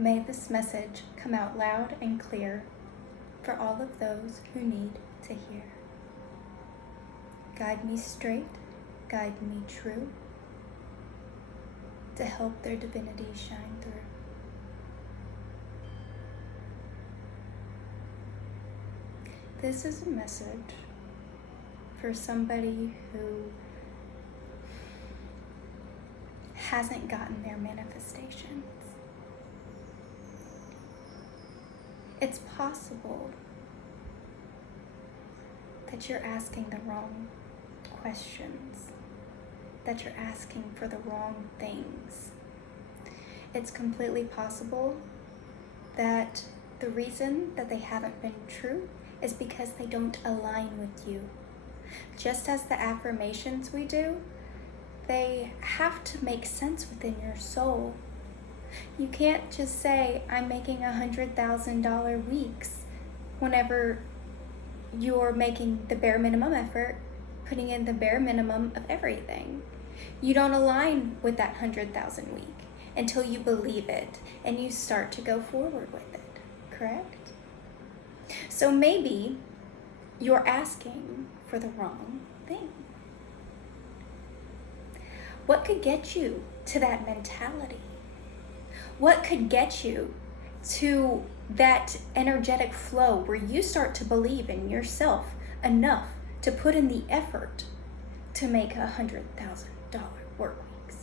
May this message come out loud and clear for all of those who need to hear. Guide me straight, guide me true, to help their divinity shine through. This is a message for somebody who hasn't gotten their manifestations. It's possible that you're asking the wrong questions, that you're asking for the wrong things. It's completely possible that the reason that they haven't been true is because they don't align with you. Just as the affirmations we do, they have to make sense within your soul. You can't just say, I'm making $100,000 weeks whenever you're making the bare minimum effort, putting in the bare minimum of everything. You don't align with that 100,000 week until you believe it and you start to go forward with it, correct? So maybe you're asking for the wrong thing. What could get you to that mentality? What could get you to that energetic flow where you start to believe in yourself enough to put in the effort to make $100,000 work weeks?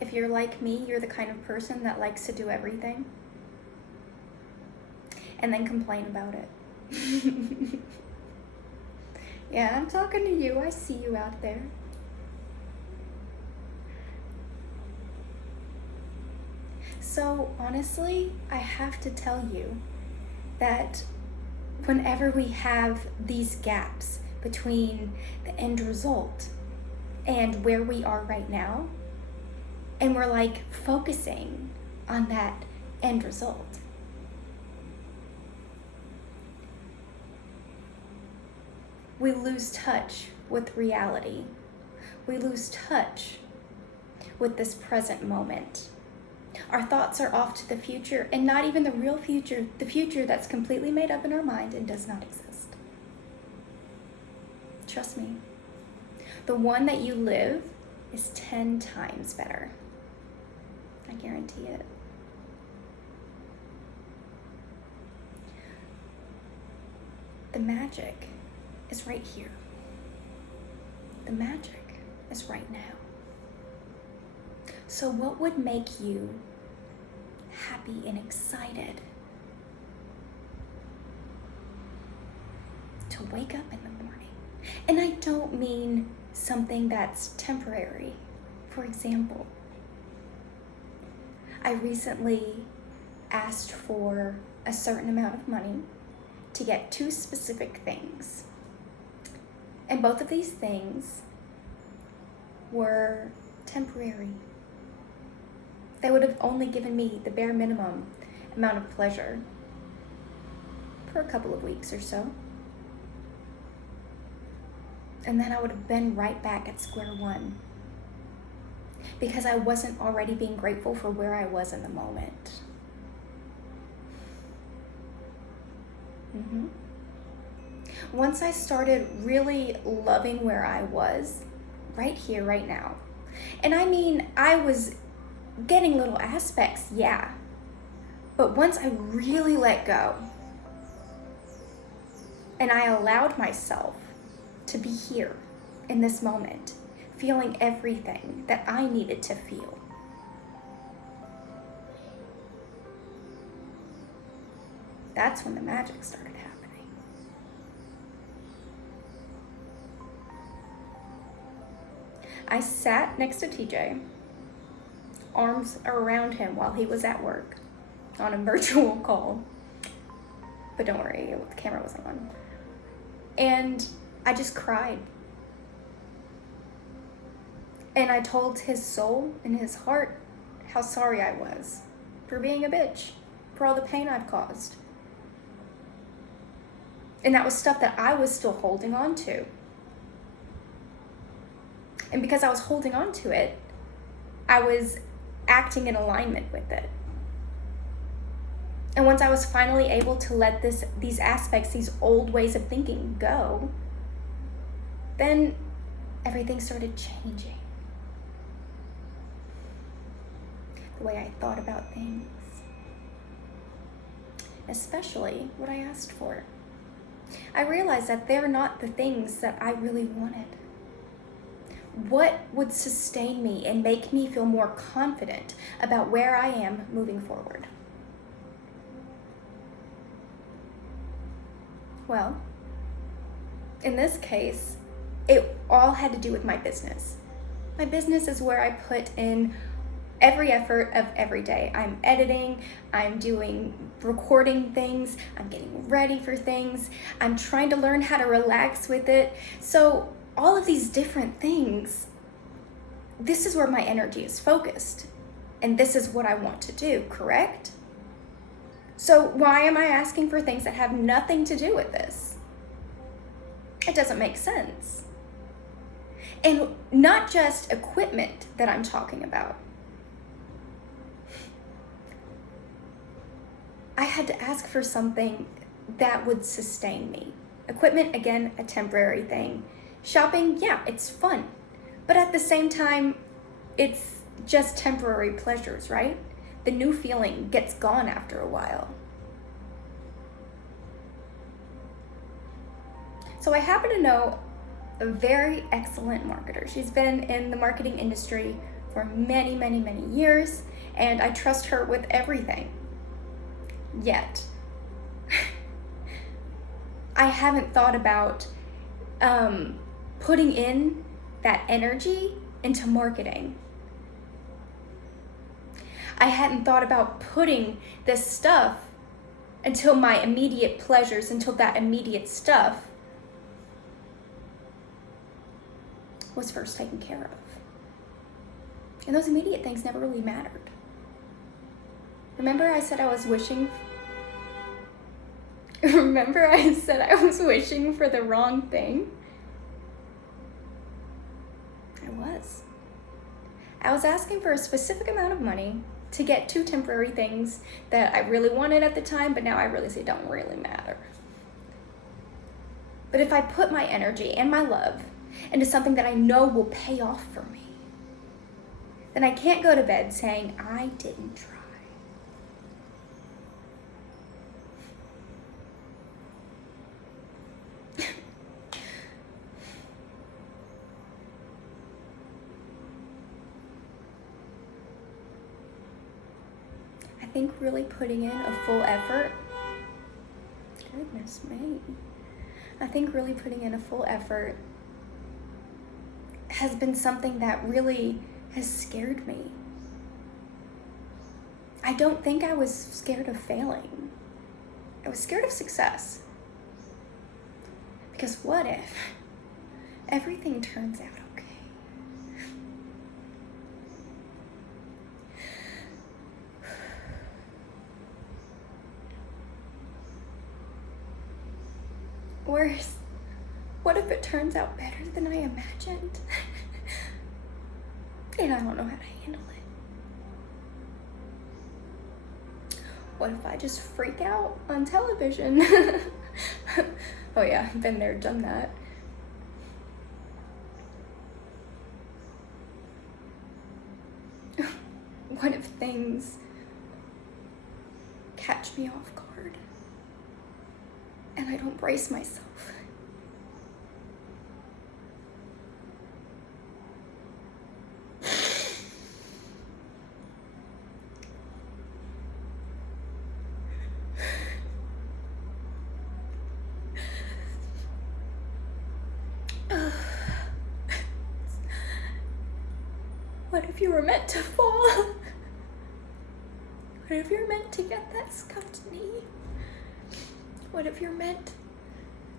If you're like me, you're the kind of person that likes to do everything and then complain about it. Yeah, I'm talking to you. I see you out there. So honestly, I have to tell you that whenever we have these gaps between the end result and where we are right now, and we're like focusing on that end result, we lose touch with reality. We lose touch with this present moment. Our thoughts are off to the future, and not even the real future, the future that's completely made up in our mind and does not exist. Trust me, the one that you live is 10 times better. I guarantee it. The magic is right here. The magic is right now. So what would make you happy and excited to wake up in the morning? And I don't mean something that's temporary. For example, I recently asked for a certain amount of money to get 2 specific things. And both of these things were temporary. They would have only given me the bare minimum amount of pleasure for a couple of weeks or so. And then I would have been right back at square one because I wasn't already being grateful for where I was in the moment. Once I started really loving where I was, right here, right now, and I mean, I was getting little aspects, yeah, but once I really let go and I allowed myself to be here in this moment, feeling everything that I needed to feel, that's when the magic started happening. I sat next to TJ, arms around him while he was at work on a virtual call. But don't worry, the camera wasn't on. And I just cried. And I told his soul and his heart how sorry I was for being a bitch, for all the pain I've caused. And that was stuff that I was still holding on to. And because I was holding on to it, I was acting in alignment with it. And once I was finally able to let these aspects, these old ways of thinking go, then everything started changing. The way I thought about things, especially what I asked for. I realized that they're not the things that I really wanted. What would sustain me and make me feel more confident about where I am moving forward? Well, in this case, it all had to do with my business. My business is where I put in every effort of every day. I'm editing, I'm recording things, I'm getting ready for things, I'm trying to learn how to relax with it. So all of these different things, this is where my energy is focused. And this is what I want to do, correct? So why am I asking for things that have nothing to do with this? It doesn't make sense. And not just equipment that I'm talking about. I had to ask for something that would sustain me. Equipment, again, a temporary thing. Shopping, yeah, it's fun. But at the same time, it's just temporary pleasures, right? The new feeling gets gone after a while. So I happen to know a very excellent marketer. She's been in the marketing industry for many, many, many years, and I trust her with everything. Yet, I haven't thought about putting in that energy into marketing. I hadn't thought about putting this stuff until my immediate pleasures, until that immediate stuff was first taken care of. And those immediate things never really mattered. Remember I said I was wishing for the wrong thing? I was asking for a specific amount of money to get two temporary things that I really wanted at the time, but now I really see don't really matter. But if I put my energy and my love into something that I know will pay off for me, then I can't go to bed saying I didn't try. I think really putting in a full effort, goodness me, I think really putting in a full effort has been something that really has scared me. I don't think I was scared of failing. I was scared of success. Because what if everything turns out okay? Worse, what if it turns out better than I imagined? And I don't know how to handle it. What if I just freak out on television? Oh yeah, been there, done that. What if things catch me off guard and I don't brace myself? What if you were meant to fall? What if you're meant to get that scuffed knee? What if you're meant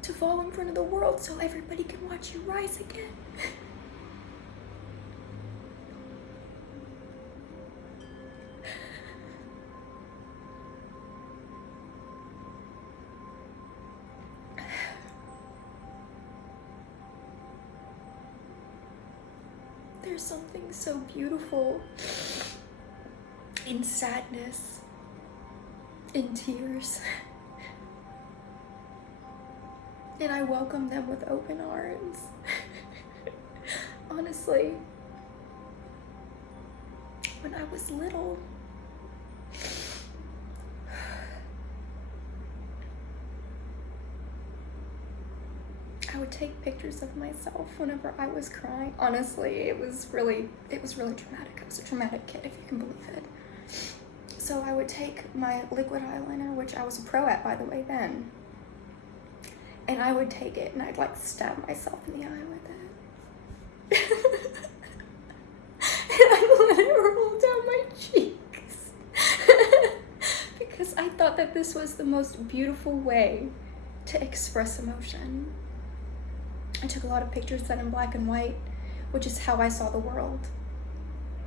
to fall in front of the world so everybody can watch you rise again? There's something so beautiful in sadness, in tears. And I welcome them with open arms. Honestly, when I was little, I would take pictures of myself whenever I was crying. Honestly, it was really traumatic. I was a traumatic kid, if you can believe it. So I would take my liquid eyeliner, which I was a pro at, by the way, then, and I would take it and I'd like stab myself in the eye with it. And I'd let it roll down my cheeks. Because I thought that this was the most beautiful way to express emotion. I took a lot of pictures then in black and white, which is how I saw the world.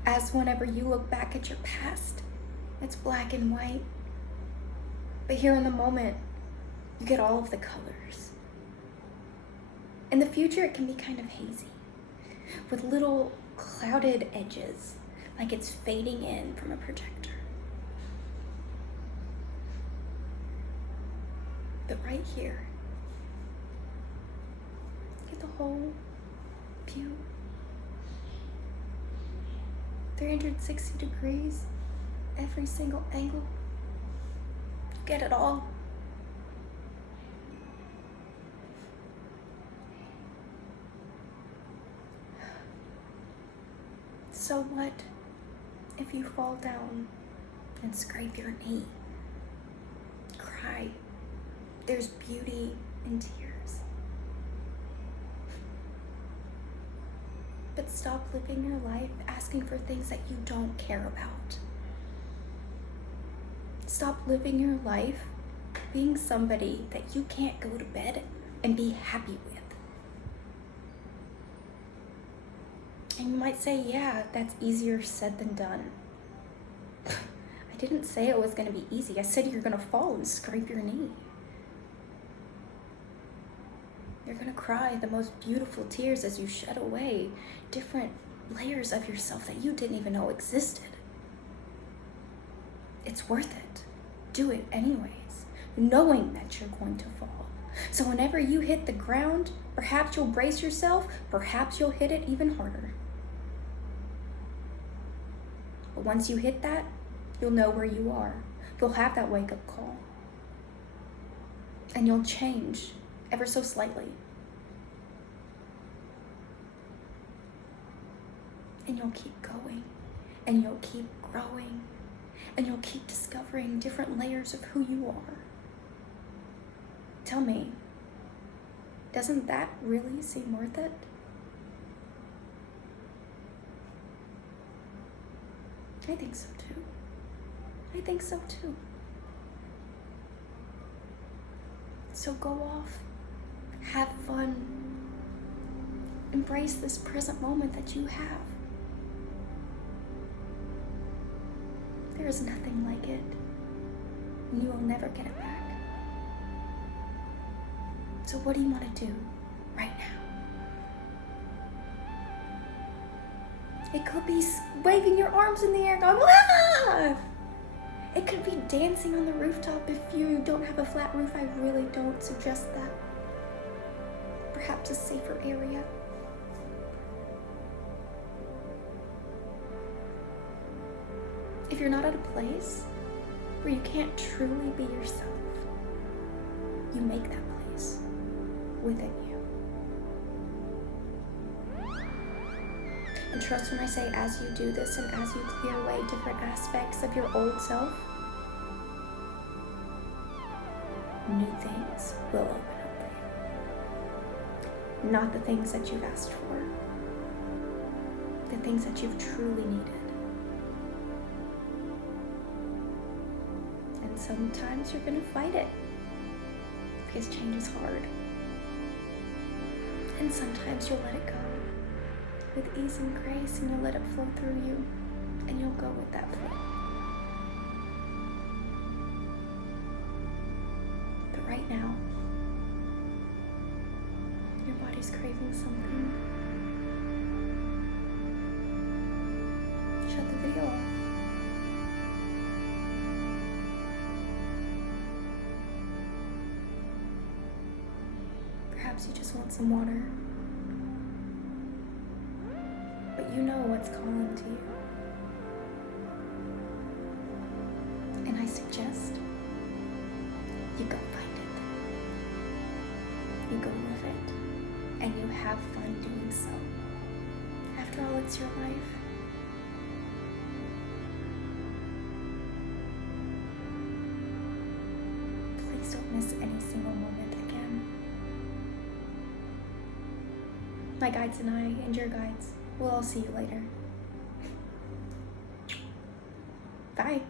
As whenever you look back at your past, it's black and white. But here in the moment, you get all of the colors. In the future, it can be kind of hazy, with little clouded edges, like it's fading in from a projector. But right here, get the whole view. 360 degrees, every single angle. You get it all. So what if you fall down and scrape your knee? Cry. There's beauty in tears. But stop living your life asking for things that you don't care about. Stop living your life being somebody that you can't go to bed and be happy with. And you might say, yeah, that's easier said than done. I didn't say it was going to be easy. I said you're going to fall and scrape your knee. You're going to cry the most beautiful tears as you shed away different layers of yourself that you didn't even know existed. It's worth it. Do it anyways, knowing that you're going to fall. So whenever you hit the ground, perhaps you'll brace yourself, perhaps you'll hit it even harder. But once you hit that, you'll know where you are. You'll have that wake-up call. And you'll change ever so slightly. And you'll keep going. And you'll keep growing. And you'll keep discovering different layers of who you are. Tell me, doesn't that really seem worth it? I think so too. I think so too. So go off, have fun, embrace this present moment that you have. There is nothing like it, and you will never get it back. So what do you want to do right now? It could be waving your arms in the air going, ah! It could be dancing on the rooftop. If you don't have a flat roof, I really don't suggest that. Perhaps a safer area. If you're not at a place where you can't truly be yourself, you make that place within you. And trust when I say as you do this and as you clear away different aspects of your old self, new things will open up for you. Not the things that you've asked for, the things that you've truly needed. And sometimes you're going to fight it because change is hard. And sometimes you'll let it go with ease and grace, and you'll let it flow through you, and you'll go with that flow. But right now, your body's craving something. shut the video off. Perhaps you just want some water. But you know what's calling to you. And I suggest you go find it. You go live it. And you have fun doing so. After all, it's your life. Please don't miss any single moment again. My guides and I, and your guides, we'll all see you later. Bye.